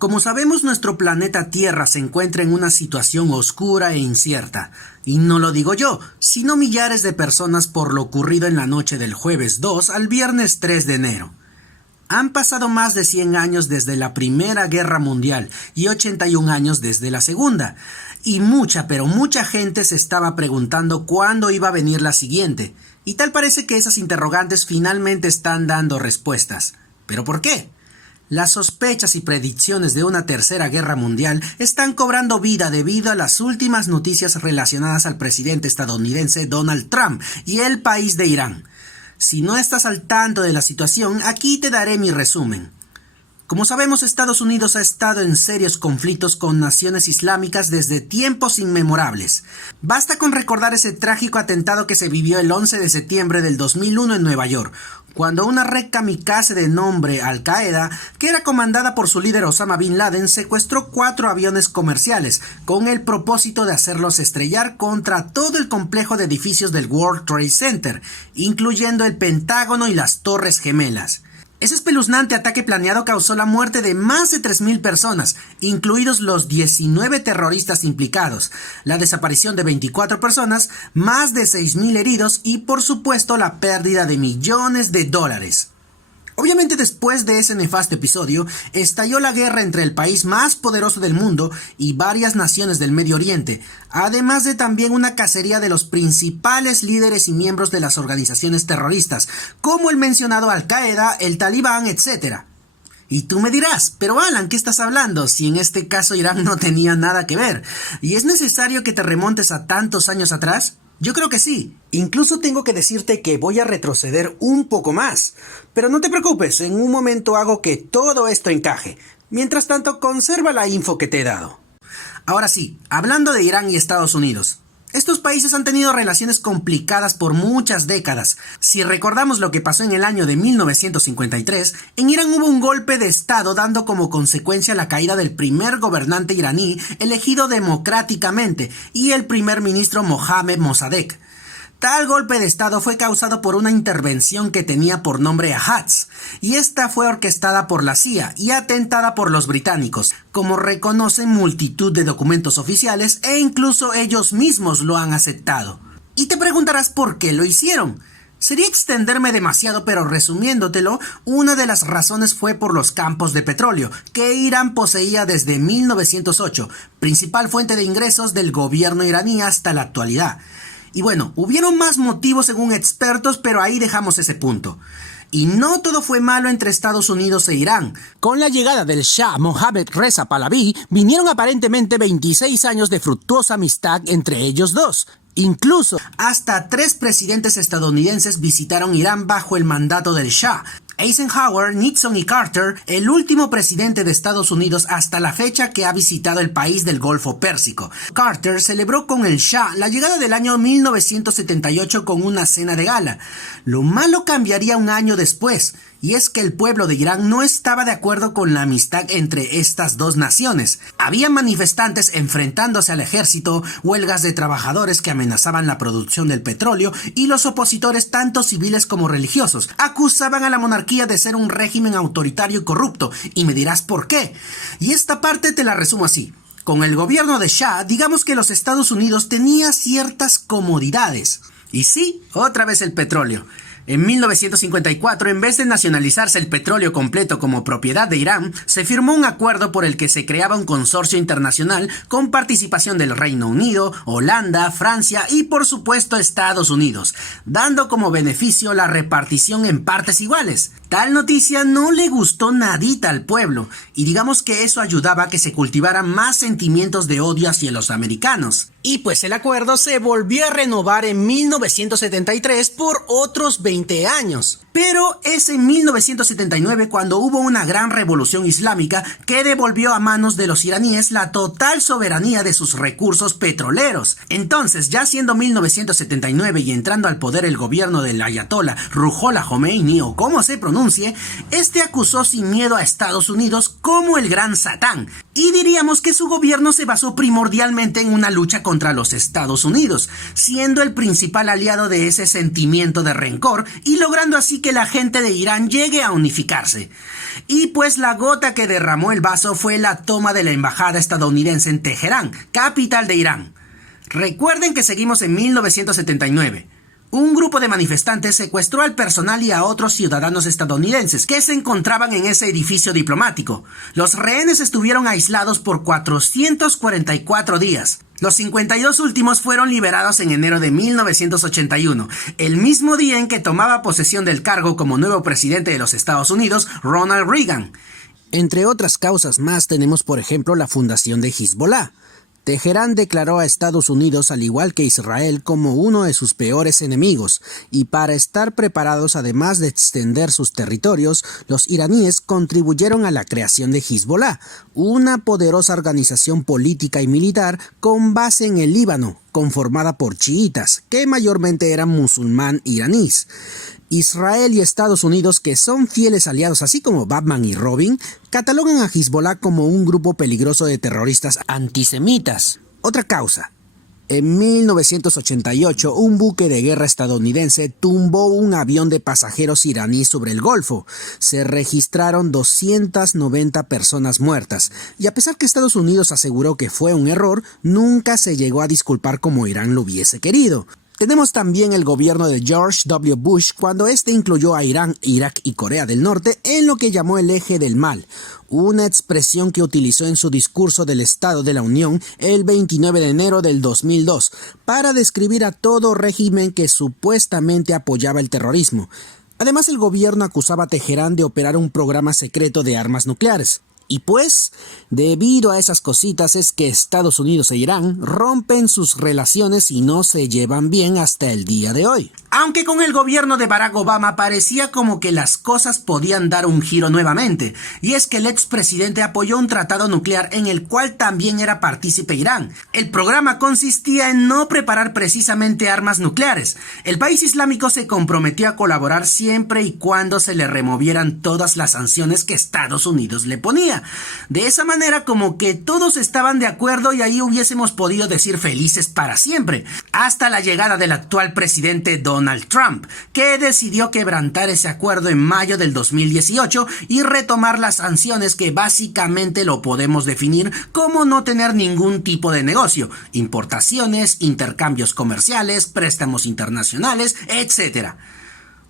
Como sabemos, nuestro planeta Tierra se encuentra en una situación oscura e incierta. Y no lo digo yo, sino millares de personas por lo ocurrido en la noche del jueves 2 al viernes 3 de enero. Han pasado más de 100 años desde la Primera Guerra Mundial y 81 años desde la Segunda. Y mucha gente se estaba preguntando cuándo iba a venir la siguiente. Y tal parece que esas interrogantes finalmente están dando respuestas. ¿Pero por qué? Las sospechas y predicciones de una tercera guerra mundial están cobrando vida debido a las últimas noticias relacionadas al presidente estadounidense Donald Trump y el país de Irán. Si no estás al tanto de la situación, aquí te daré mi resumen. Como sabemos, Estados Unidos ha estado en serios conflictos con naciones islámicas desde tiempos inmemorables. Basta con recordar ese trágico atentado que se vivió el 11 de septiembre del 2001 en Nueva York, cuando una red kamikaze de nombre Al-Qaeda, que era comandada por su líder Osama Bin Laden, secuestró 4 aviones comerciales con el propósito de hacerlos estrellar contra todo el complejo de edificios del World Trade Center, incluyendo el Pentágono y las Torres Gemelas. Ese espeluznante ataque planeado causó la muerte de más de 3.000 personas, incluidos los 19 terroristas implicados, la desaparición de 24 personas, más de 6.000 heridos y, por supuesto, la pérdida de millones de dólares. Obviamente, después de ese nefasto episodio, estalló la guerra entre el país más poderoso del mundo y varias naciones del Medio Oriente, además de también una cacería de los principales líderes y miembros de las organizaciones terroristas, como el mencionado Al-Qaeda, el Talibán, etc. Y tú me dirás, pero Alan, ¿qué estás hablando? Si en este caso Irán no tenía nada que ver. ¿Y es necesario que te remontes a tantos años atrás? Yo creo que sí. Incluso tengo que decirte que voy a retroceder un poco más. Pero no te preocupes, en un momento hago que todo esto encaje. Mientras tanto, conserva la info que te he dado. Ahora sí, hablando de Irán y Estados Unidos. Estos países han tenido relaciones complicadas por muchas décadas. Si recordamos lo que pasó en el año de 1953, en Irán hubo un golpe de estado dando como consecuencia la caída del primer gobernante iraní elegido democráticamente y el primer ministro Mohammad Mossadegh. Tal golpe de estado fue causado por una intervención que tenía por nombre Ahaz, y esta fue orquestada por la CIA y atentada por los británicos, como reconocen multitud de documentos oficiales e incluso ellos mismos lo han aceptado. Y te preguntarás por qué lo hicieron. Sería extenderme demasiado, pero resumiéndotelo, una de las razones fue por los campos de petróleo que Irán poseía desde 1908, principal fuente de ingresos del gobierno iraní hasta la actualidad. Y bueno, hubieron más motivos según expertos, pero ahí dejamos ese punto. Y no todo fue malo entre Estados Unidos e Irán. Con la llegada del Shah Mohammad Reza Pahlaví, vinieron aparentemente 26 años de fructuosa amistad entre ellos dos. Incluso, hasta 3 presidentes estadounidenses visitaron Irán bajo el mandato del Shah. Eisenhower, Nixon y Carter, el último presidente de Estados Unidos hasta la fecha que ha visitado el país del Golfo Pérsico. Carter celebró con el Shah la llegada del año 1978 con una cena de gala. Lo malo cambiaría un año después, y es que el pueblo de Irán no estaba de acuerdo con la amistad entre estas dos naciones. Había manifestantes enfrentándose al ejército, huelgas de trabajadores que amenazaban la producción del petróleo, y los opositores, tanto civiles como religiosos, acusaban a la monarquía de ser un régimen autoritario y corrupto, y me dirás por qué. Y esta parte te la resumo así. Con el gobierno de Shah, digamos que los Estados Unidos tenía ciertas comodidades. Y sí, otra vez el petróleo. En 1954, en vez de nacionalizarse el petróleo completo como propiedad de Irán, se firmó un acuerdo por el que se creaba un consorcio internacional con participación del Reino Unido, Holanda, Francia y por supuesto Estados Unidos, dando como beneficio la repartición en partes iguales. Tal noticia no le gustó nadita al pueblo, y digamos que eso ayudaba a que se cultivaran más sentimientos de odio hacia los americanos. Y pues el acuerdo se volvió a renovar en 1973 por otros 20 años. Pero es en 1979 cuando hubo una gran revolución islámica que devolvió a manos de los iraníes la total soberanía de sus recursos petroleros. Entonces, ya siendo 1979 y entrando al poder el gobierno del ayatollah Ruhollah Khomeini, o como se pronuncie, este acusó sin miedo a Estados Unidos como el gran Satán, Y diríamos que su gobierno se basó primordialmente en una lucha contra los Estados Unidos, siendo el principal aliado de ese sentimiento de rencor y logrando así que la gente de Irán llegue a unificarse. Y pues la gota que derramó el vaso fue la toma de la embajada estadounidense en Teherán, capital de Irán. Recuerden que seguimos en 1979. Un grupo de manifestantes secuestró al personal y a otros ciudadanos estadounidenses que se encontraban en ese edificio diplomático. Los rehenes estuvieron aislados por 444 días. Los 52 últimos fueron liberados en enero de 1981, el mismo día en que tomaba posesión del cargo como nuevo presidente de los Estados Unidos, Ronald Reagan. Entre otras causas más tenemos, por ejemplo, la fundación de Hezbollah. Teherán declaró a Estados Unidos, al igual que Israel, como uno de sus peores enemigos, y para estar preparados, además de extender sus territorios, los iraníes contribuyeron a la creación de Hezbollah, una poderosa organización política y militar con base en el Líbano, conformada por chiitas, que mayormente eran musulmán iraníes. Israel y Estados Unidos, que son fieles aliados así como Batman y Robin, catalogan a Hezbollah como un grupo peligroso de terroristas antisemitas. Otra causa. En 1988, un buque de guerra estadounidense tumbó un avión de pasajeros iraní sobre el Golfo. Se registraron 290 personas muertas, y a pesar que Estados Unidos aseguró que fue un error, nunca se llegó a disculpar como Irán lo hubiese querido. Tenemos también el gobierno de George W. Bush cuando este incluyó a Irán, Irak y Corea del Norte en lo que llamó el eje del mal, una expresión que utilizó en su discurso del Estado de la Unión el 29 de enero del 2002 para describir a todo régimen que supuestamente apoyaba el terrorismo. Además, el gobierno acusaba a Teherán de operar un programa secreto de armas nucleares. Y pues, debido a esas cositas es que Estados Unidos e Irán rompen sus relaciones y no se llevan bien hasta el día de hoy. Aunque con el gobierno de Barack Obama parecía como que las cosas podían dar un giro nuevamente, y es que el expresidente apoyó un tratado nuclear en el cual también era partícipe Irán. El programa consistía en no preparar precisamente armas nucleares. El país islámico se comprometió a colaborar siempre y cuando se le removieran todas las sanciones que Estados Unidos le ponía. De esa manera como que todos estaban de acuerdo y ahí hubiésemos podido decir felices para siempre, hasta la llegada del actual presidente Donald Trump, que decidió quebrantar ese acuerdo en mayo del 2018 y retomar las sanciones que básicamente lo podemos definir como no tener ningún tipo de negocio, importaciones, intercambios comerciales, préstamos internacionales, etc.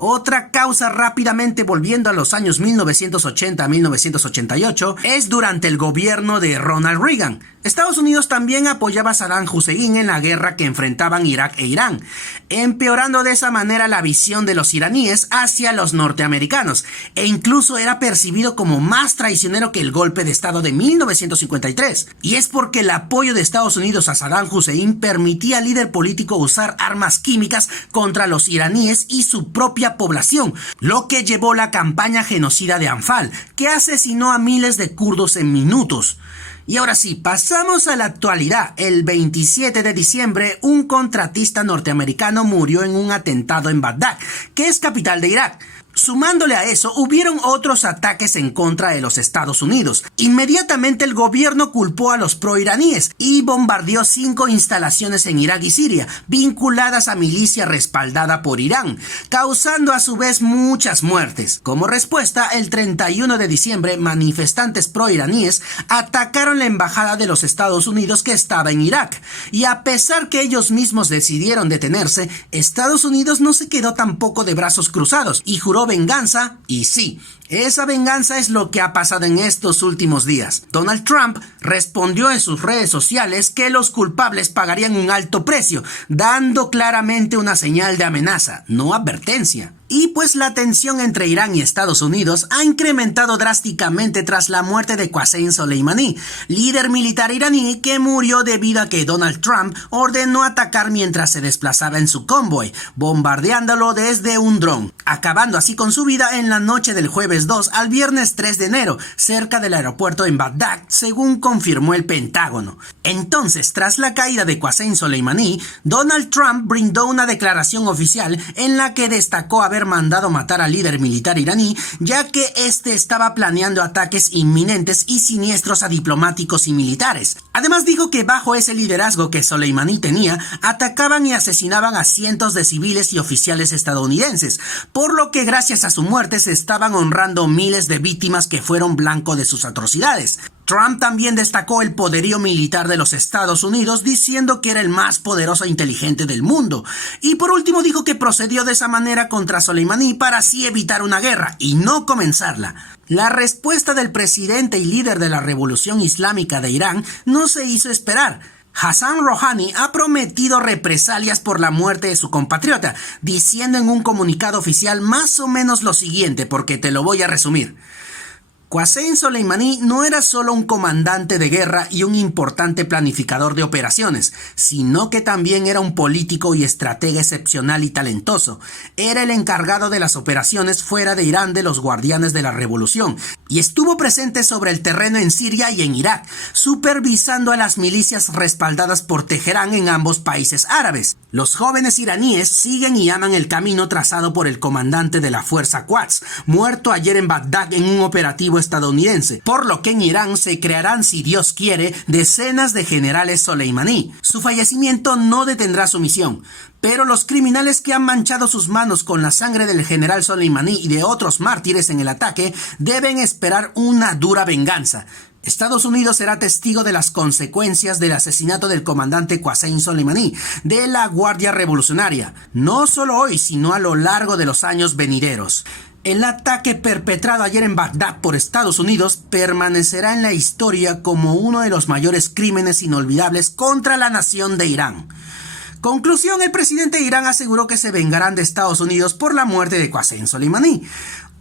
Otra causa, rápidamente volviendo a los años 1980 a 1988, es durante el gobierno de Ronald Reagan. Estados Unidos también apoyaba a Saddam Hussein en la guerra que enfrentaban Irak e Irán, empeorando de esa manera la visión de los iraníes hacia los norteamericanos, e incluso era percibido como más traicionero que el golpe de Estado de 1953. Y es porque el apoyo de Estados Unidos a Saddam Hussein permitía al líder político usar armas químicas contra los iraníes y su propia población, lo que llevó la campaña genocida de Anfal, que asesinó a miles de kurdos en minutos. Y ahora sí, pasamos a la actualidad. El 27 de diciembre, un contratista norteamericano murió en un atentado en Bagdad, que es capital de Irak. Sumándole a eso, hubieron otros ataques en contra de los Estados Unidos. Inmediatamente el gobierno culpó a los proiraníes y bombardeó 5 instalaciones en Irak y Siria, vinculadas a milicia respaldada por Irán, causando a su vez muchas muertes. Como respuesta, el 31 de diciembre, manifestantes proiraníes atacaron la embajada de los Estados Unidos que estaba en Irak. Y a pesar que ellos mismos decidieron detenerse, Estados Unidos no se quedó tampoco de brazos cruzados y juró venganza, y sí, esa venganza es lo que ha pasado en estos últimos días. Donald Trump respondió en sus redes sociales que los culpables pagarían un alto precio, dando claramente una señal de amenaza, no advertencia. Y pues la tensión entre Irán y Estados Unidos ha incrementado drásticamente tras la muerte de Qasem Soleimani, líder militar iraní que murió debido a que Donald Trump ordenó atacar mientras se desplazaba en su convoy, bombardeándolo desde un dron, acabando así con su vida en la noche del jueves 2 al viernes 3 de enero, cerca del aeropuerto en Bagdad, según confirmó el Pentágono. Entonces, tras la caída de Qasem Soleimani, Donald Trump brindó una declaración oficial en la que destacó haber haber mandado matar al líder militar iraní, ya que este estaba planeando ataques inminentes y siniestros a diplomáticos y militares. Además dijo que bajo ese liderazgo que Soleimani tenía, atacaban y asesinaban a cientos de civiles y oficiales estadounidenses, por lo que gracias a su muerte se estaban honrando miles de víctimas que fueron blanco de sus atrocidades. Trump también destacó el poderío militar de los Estados Unidos, diciendo que era el más poderoso e inteligente del mundo. Y por último dijo que procedió de esa manera contra Soleimani para así evitar una guerra y no comenzarla. La respuesta del presidente y líder de la Revolución Islámica de Irán no se hizo esperar. Hassan Rouhani ha prometido represalias por la muerte de su compatriota, diciendo en un comunicado oficial más o menos lo siguiente, porque te lo voy a resumir. Qasem Soleimani no era solo un comandante de guerra y un importante planificador de operaciones, sino que también era un político y estratega excepcional y talentoso. Era el encargado de las operaciones fuera de Irán de los Guardianes de la Revolución y estuvo presente sobre el terreno en Siria y en Irak, supervisando a las milicias respaldadas por Teherán en ambos países árabes. Los jóvenes iraníes siguen y aman el camino trazado por el comandante de la fuerza Quds, muerto ayer en Bagdad en un operativo estadounidense, por lo que en Irán se crearán, si Dios quiere, decenas de generales Soleimani. Su fallecimiento no detendrá su misión, pero los criminales que han manchado sus manos con la sangre del general Soleimani y de otros mártires en el ataque deben esperar una dura venganza. Estados Unidos será testigo de las consecuencias del asesinato del comandante Qasem Soleimani de la Guardia Revolucionaria, no solo hoy, sino a lo largo de los años venideros. El ataque perpetrado ayer en Bagdad por Estados Unidos permanecerá en la historia como uno de los mayores crímenes inolvidables contra la nación de Irán. Conclusión, el presidente de Irán aseguró que se vengarán de Estados Unidos por la muerte de Qasem Soleimani.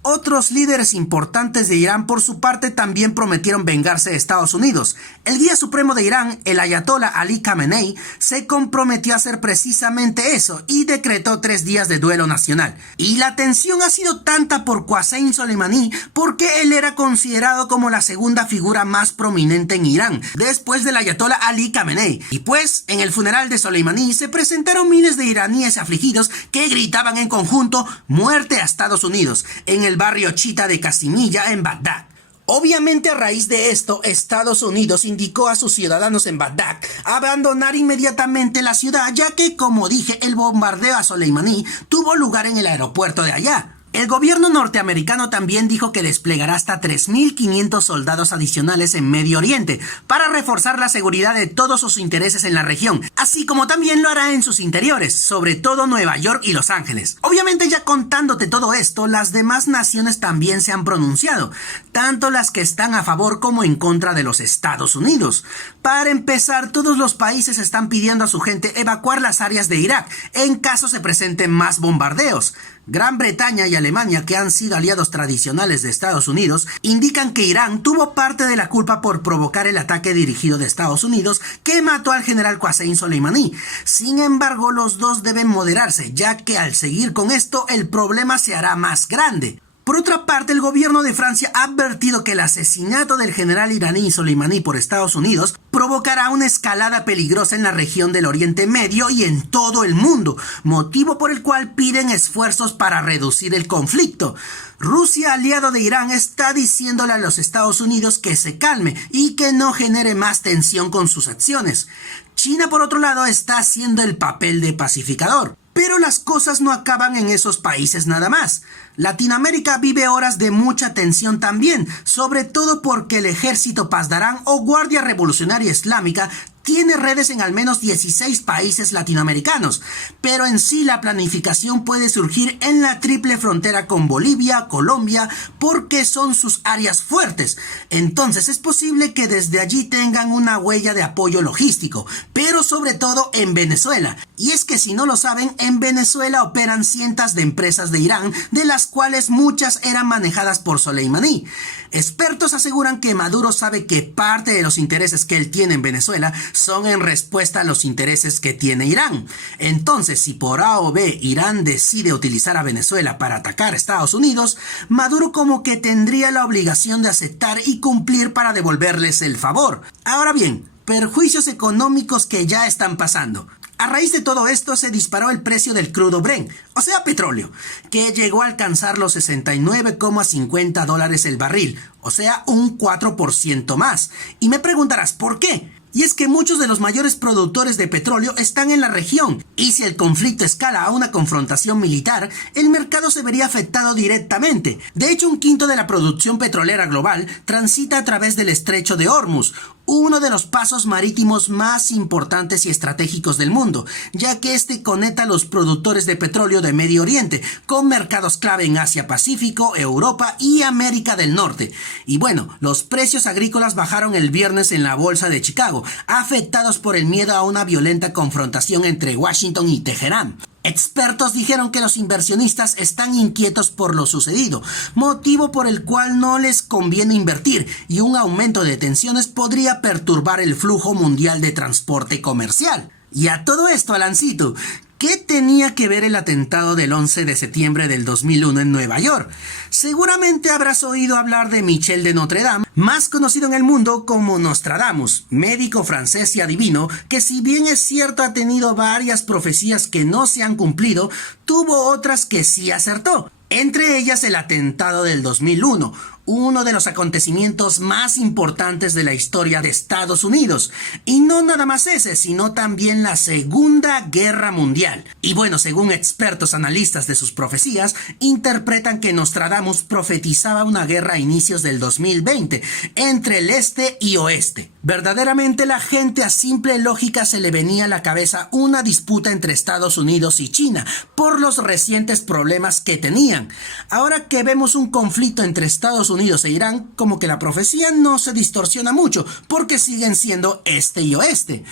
Otros líderes importantes de Irán, por su parte, también prometieron vengarse de Estados Unidos. El guía supremo de Irán, el ayatollah Ali Khamenei, se comprometió a hacer precisamente eso y decretó 3 días de duelo nacional. Y la tensión ha sido tanta por Qasem Soleimani porque él era considerado como la segunda figura más prominente en Irán, después del ayatollah Ali Khamenei. Y pues, en el funeral de Soleimani se presentaron miles de iraníes afligidos que gritaban en conjunto «Muerte a Estados Unidos» en el barrio chiita de Qasimiyya en Bagdad. Obviamente, a raíz de esto, Estados Unidos indicó a sus ciudadanos en Bagdad abandonar inmediatamente la ciudad, ya que, como dije, el bombardeo a Soleimani tuvo lugar en el aeropuerto de allá. El gobierno norteamericano también dijo que desplegará hasta 3.500 soldados adicionales en Medio Oriente para reforzar la seguridad de todos sus intereses en la región, así como también lo hará en sus interiores, sobre todo Nueva York y Los Ángeles. Obviamente, ya contándote todo esto, las demás naciones también se han pronunciado, tanto las que están a favor como en contra de los Estados Unidos. Para empezar, todos los países están pidiendo a su gente evacuar las áreas de Irak en caso se presenten más bombardeos. Gran Bretaña y Alemania, que han sido aliados tradicionales de Estados Unidos, indican que Irán tuvo parte de la culpa por provocar el ataque dirigido de Estados Unidos que mató al general Qasem Soleimani. Sin embargo, los dos deben moderarse, ya que al seguir con esto, el problema se hará más grande. Por otra parte, el gobierno de Francia ha advertido que el asesinato del general iraní Soleimani por Estados Unidos provocará una escalada peligrosa en la región del Oriente Medio y en todo el mundo, motivo por el cual piden esfuerzos para reducir el conflicto. Rusia, aliado de Irán, está diciéndole a los Estados Unidos que se calme y que no genere más tensión con sus acciones. China, por otro lado, está haciendo el papel de pacificador. Pero las cosas no acaban en esos países nada más. Latinoamérica vive horas de mucha tensión también, sobre todo porque el Ejército Pasdarán o Guardia Revolucionaria Islámica tiene redes en al menos 16 países latinoamericanos, pero en sí la planificación puede surgir en la triple frontera con Bolivia, Colombia, porque son sus áreas fuertes. Entonces es posible que desde allí tengan una huella de apoyo logístico, pero sobre todo en Venezuela. Y es que si no lo saben, en Venezuela operan cientos de empresas de Irán, de las cuales muchas eran manejadas por Soleimani. Expertos aseguran que Maduro sabe que parte de los intereses que él tiene en Venezuela son en respuesta a los intereses que tiene Irán. Entonces, si por A o B Irán decide utilizar a Venezuela para atacar a Estados Unidos, Maduro como que tendría la obligación de aceptar y cumplir para devolverles el favor. Ahora bien, perjuicios económicos que ya están pasando. A raíz de todo esto se disparó el precio del crudo Brent, o sea petróleo, que llegó a alcanzar los $69,50 el barril, o sea un 4% más. Y me preguntarás, ¿por qué? Y es que muchos de los mayores productores de petróleo están en la región, y si el conflicto escala a una confrontación militar, el mercado se vería afectado directamente. De hecho, un quinto de la producción petrolera global transita a través del estrecho de Hormuz, uno de los pasos marítimos más importantes y estratégicos del mundo, ya que este conecta a los productores de petróleo de Medio Oriente con mercados clave en Asia-Pacífico, Europa y América del Norte. Y bueno, los precios agrícolas bajaron el viernes en la bolsa de Chicago, afectados por el miedo a una violenta confrontación entre Washington y Teherán. Expertos dijeron que los inversionistas están inquietos por lo sucedido, motivo por el cual no les conviene invertir, y un aumento de tensiones podría perturbar el flujo mundial de transporte comercial. Y a todo esto, Alancito, ¿qué tenía que ver el atentado del 11 de septiembre del 2001 en Nueva York? Seguramente habrás oído hablar de Michel de Notre Dame, más conocido en el mundo como Nostradamus, médico francés y adivino que, si bien es cierto ha tenido varias profecías que no se han cumplido, tuvo otras que sí acertó. Entre ellas el atentado del 2001, uno de los acontecimientos más importantes de la historia de Estados Unidos. Y no nada más ese, sino también la Segunda Guerra Mundial. Y bueno, según expertos analistas de sus profecías, interpretan que Nostradamus profetizaba una guerra a inicios del 2020 entre el este y oeste. Verdaderamente la gente a simple lógica se le venía a la cabeza una disputa entre Estados Unidos y China por los recientes problemas que tenían. Ahora que vemos un conflicto entre Estados Unidos e Irán, como que la profecía no se distorsiona mucho, porque siguen siendo este y oeste.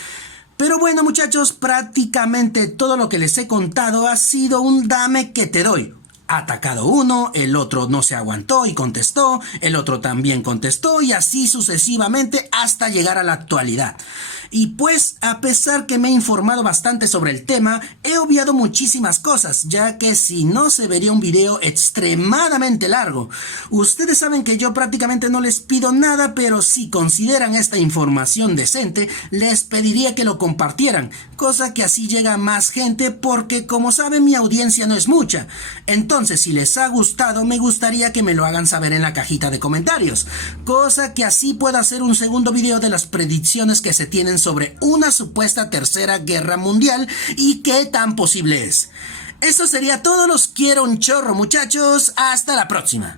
Pero bueno, muchachos, prácticamente todo lo que les he contado ha sido un dame que te doy. Ha atacado uno, el otro no se aguantó y contestó, el otro también contestó, y así sucesivamente hasta llegar a la actualidad. Y pues, a pesar que me he informado bastante sobre el tema, he obviado muchísimas cosas, ya que si no se vería un video extremadamente largo. Ustedes saben que yo prácticamente no les pido nada, pero si consideran esta información decente, les pediría que lo compartieran, cosa que así llega a más gente, porque como saben mi audiencia no es mucha. Entonces, si les ha gustado, me gustaría que me lo hagan saber en la cajita de comentarios, cosa que así pueda hacer un segundo video de las predicciones que se tienen sobre una supuesta tercera guerra mundial y qué tan posible es. Eso sería todo, los quiero un chorro, muchachos, hasta la próxima.